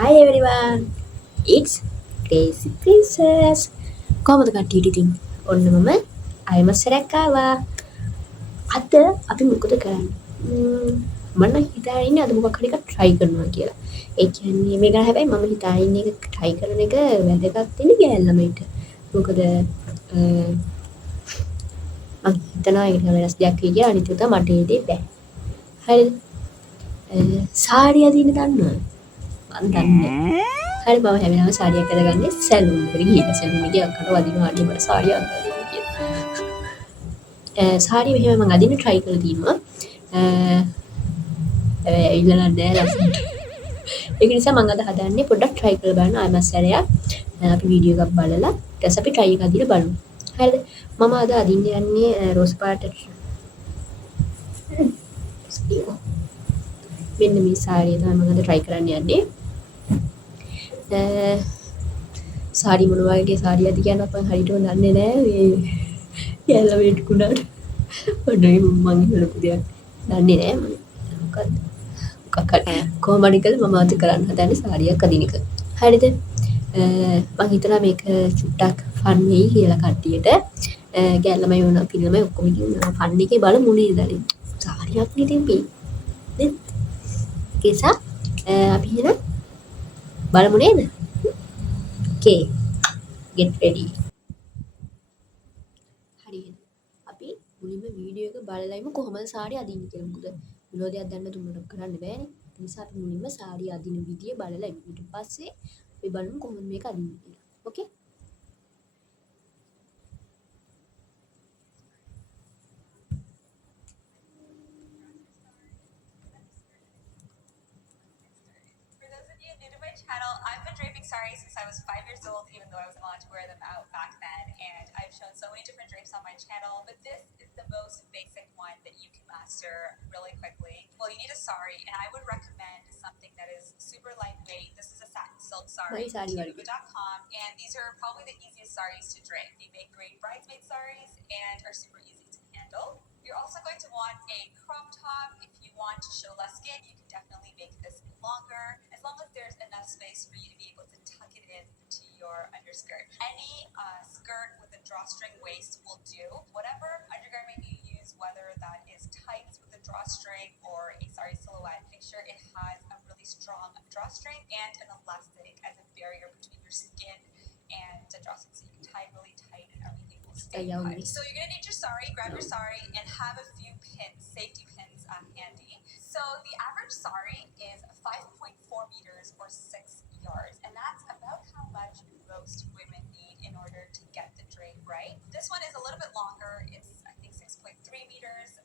Hi everyone, it's Crazy Princess. කොහමද කට්ටියට ඉතින්? ඔන්න මම අයම සැරයක් ආවා. අද අපි මොකද කරන්නේ? මම නම් හිතාගෙන ඉන්නේ අද මොකක් හරි එකක් try කරනවා කියලා. ඒ කියන්නේ මේ ගැන හැබැයි මම හිතාගෙන ඉන්නේ එක try කරන එක වැදගත් වෙන්නේ ගෑල් ළමයිට. මොකද මම හිතනවා ඒක වෙනස් දෙයක් වෙයි කියලා. අනිත් උදා මට ඒ දේ බෑ. හරිද? සාරිය අදින්න දන්නවද? මම දන්නේ නැහැ. හරි මම හැම වෙලාවෙම සාරියක් අදගන්නේ සැලූන් එකට ගිහින් සැලූන් එකේ අක්කට වදිනවා අනේ මට සාරිය අඳින්න කියලා. සාරිය මෙහෙම මම අදින්න try කරලා තියෙනවා. ඇවිල්ලා නැහැ ලස්සනට. ඒක නිසා මම අද හදන්නේ පොඩ්ඩක් try කරලා බලන්න ආයෙත් සැරයක්. අපි වීඩියෝ එකක් බලලා ඊට පස්සේ අපි try එක අදින්න බලමු. හරිද? මම අද අදින්න යන්නේ රෝස් පාට මෙන්න මේ සාරිය තමයි මම අද try කරන්න යන්නේ. සාරි මොන වගේ සාරියද කියන්න අපන් හරියටම දන්නේ නැහැ මේ යැල්ල වෙලට කුණාට ඔන්නේ මම ලොකු දෙයක් දන්නේ නැහැ මම මොකක්ද කොහොම හරි කළා මම අද කරන්න හදන්නේ සාරියක් අදින එක හරිද මම හිතනවා මේක චුට්ටක් ෆන් වෙයි කියලා කට්ටියට ගෑල් ළමයි වුණා පිළි ළමයි ඔක්කොම ඉතින් ෆන් එකේ බලමු නේද අනේ සාරියක් නේ ඉතින් පී නේද ඒකසා අපි එහෙනම් බලමු නේද okay get ready හරි අපි මුලින්ම වීඩියෝ එක බලලායිම කොහොමද සාරිය අදින්නේ කියලා මොකද විනෝදයක් දැන්න තුනක් කරන්න බෑනේ ඒ නිසා අපි මුලින්ම සාරිය අදින විදිය බලලා ඊට පස්සේ අපි බලමු කොහොමද මේක අදින්නේ කියලා okay Channel. I've been draping saris since I was 5 years old, even though I wasn't allowed to wear them out back then. And I've shown so many different drapes on my channel, but this is the most basic one that you can master really quickly. Well, you need a sari, and I would recommend something that is super lightweight. This is a satin silk sari from petticoat.com, and these are probably the easiest saris to drape. They make great bridesmaid saris and are super easy to handle. You're also going to want a crop top. If you want to show less skin, you can definitely make this longer, as long as there's enough space for you to be able to tuck it in to your underskirt. Any skirt with a drawstring waist will do. Whatever undergarment you use, whether that is tights with a drawstring or a sari silhouette, make sure it has a really strong drawstring and an elastic as a barrier between your skin and the drawstring, so you can tie it really tight and everything will stay tight. So you're gonna need your sari, grab your sari, and have a few pins, safety pins handy. So the average sari is 5.4 meters or 6 yards, and that's about how much most women need in order to get the drape right. This one is a little bit longer. It's I think 6.3 meters.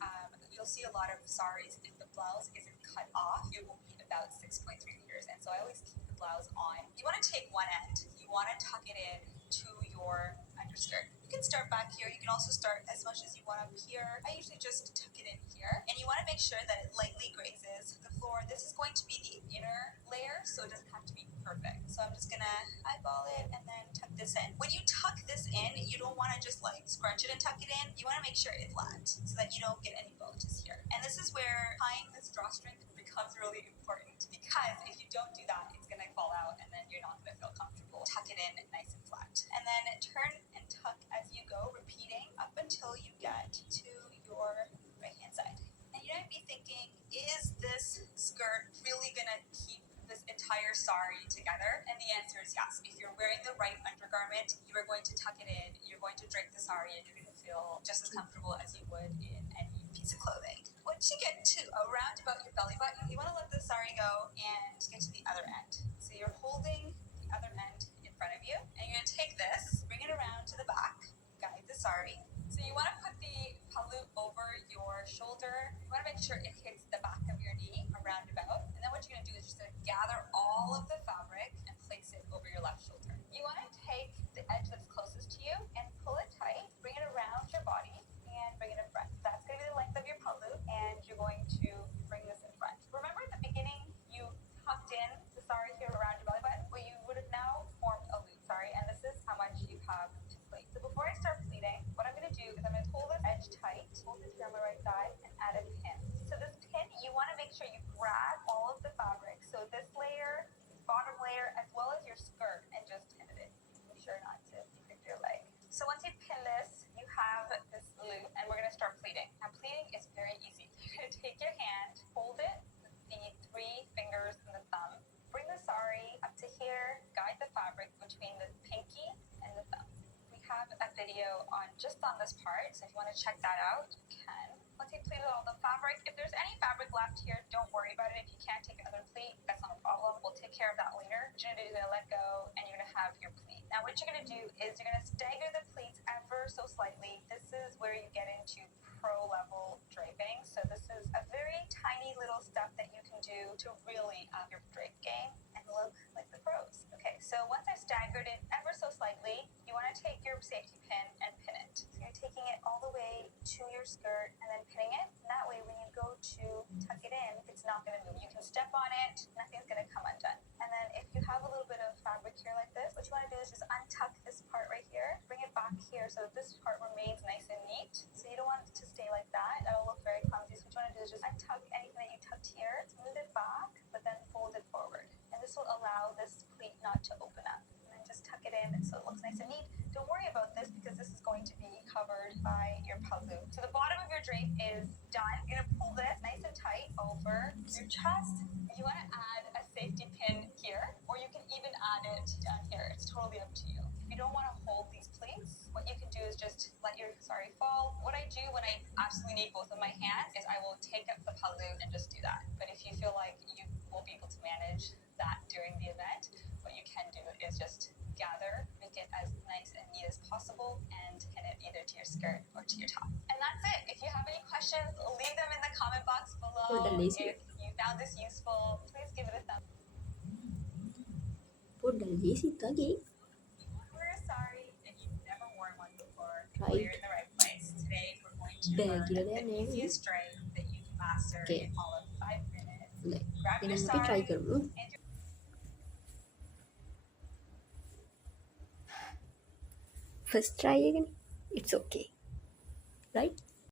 You'll see a lot of saris if the blouse isn't cut off, it will be about 6.3 meters, and so I always keep the blouse on. You want to take one end. You want to tuck it in to your underskirt. You can start back here. You can also start as much as you want up here. I usually just tuck it in here, and you want to make sure that it lightly grazes the floor. This is going to be the inner layer, so it doesn't have to be perfect. So I'm just gonna eyeball it and then tuck this in. When you tuck this in, you don't want to just like scrunch it and tuck it in. You want to make sure it lands so that you don't get any bulges here. And this is where tying this drawstring becomes really important, because if you don't do that, it's gonna fall out and then you're not gonna feel comfortable. Tuck it in nice and flat, and then turn and tuck as you go, repeating up until you get to your right hand side. And you might be thinking, is this skirt really gonna keep this entire sari together? And the answer is yes. If you're wearing the right undergarment, you are going to tuck it in, you're going to drape the sari, and you're going to feel just as comfortable as you would in any piece of clothing. Once you get to around about your belly button, you want to let the sari go and get to the other end. So you're holding the other end in front of you, and you're going to take this, bring it around to the back, guide the sari. So you want to put the pallu over your shoulder. You want to make sure it hits the back of your knee around about. And then what you're going to do is just going to gather all of the fabric and place it over your left shoulder. You want to take the edge that's closest to you and pull it tight, bring it around your body, and bring it in front. That's going to be the length of your pallu, and you're going to bring this in front. Remember at the beginning, you tucked in the sari here around your belly button? Well, you would have now formed a loop, sorry, and this is how much you have to pleat. So before I start pleating, what I'm going to do is I'm going to pull this edge tight, hold this here on my right side, and add a pin. So this pin, you want to make sure you grab all of the fabric. So this layer, bottom layer, layer as well as your skirt and just pin it. Be sure not to pick your leg. So once you pin this, you have this loop, and we're going to start pleating. Now, pleating is very easy. You're going to take your hand, hold it with the 3 fingers and the thumb, bring the sari up to here, guide the fabric between the pinky and the thumb. We have a video just on this part, so if you want to check that out, you can. Once you pleated all the fabric, if there's any fabric left here, don't worry about it. If you can't take another pleat, that's not a problem. We'll take care of that later. What you're going to do is you're going to let go, and you're going to have your pleat. Now, what you're going to do is you're going to stagger the pleats ever so slightly. This is where you get into pro-level draping. So this is a very tiny little step that you can do to really up your drape game and look like the pros. Okay, so once I've staggered it ever so slightly, you want to take your safety pin and pin it. So you're taking it all the way to your skirt and then pinning it. And that way, when you go to tuck it in, it's not going to move. You can step on it, nothing's going to come undone. And then if you have a little bit of fabric here like this, what you want to do is just untuck this part right here, bring it back here so that this part remains nice and neat. So you don't want it to stay like that. That'll look very clumsy. So what you want to do is just untuck anything that you tucked here, smooth it back, but then fold it forward. And this will allow this pleat not to open up. And then just tuck it in so it looks nice and neat. Don't worry about this because this is going to be covered by your pallu. So the bottom of your drape is done. You're going to pull this nice and tight over your chest. You want to add a safety pin here, or you can even add it down here. It's totally up to you. If you don't want to hold these pleats, what you can do is just let your sari fall. What I do when I absolutely need both of my hands is I will take up the pallu and just do that. But if you feel like you won't be able to manage that during the event, what you can do is just gather, make it as nice and neat as possible, and pin it either to your skirt or to your top. And that's it. If you have any questions, leave them in the comment box below. If you found this useful, please give it a thumbs up. Wear a sari and you've never worn one before, well, you're in the right place. Today we're going to learn the easiest drape that you can master in all of 5 minutes. Grab your sari and your First try again. It's okay. Right?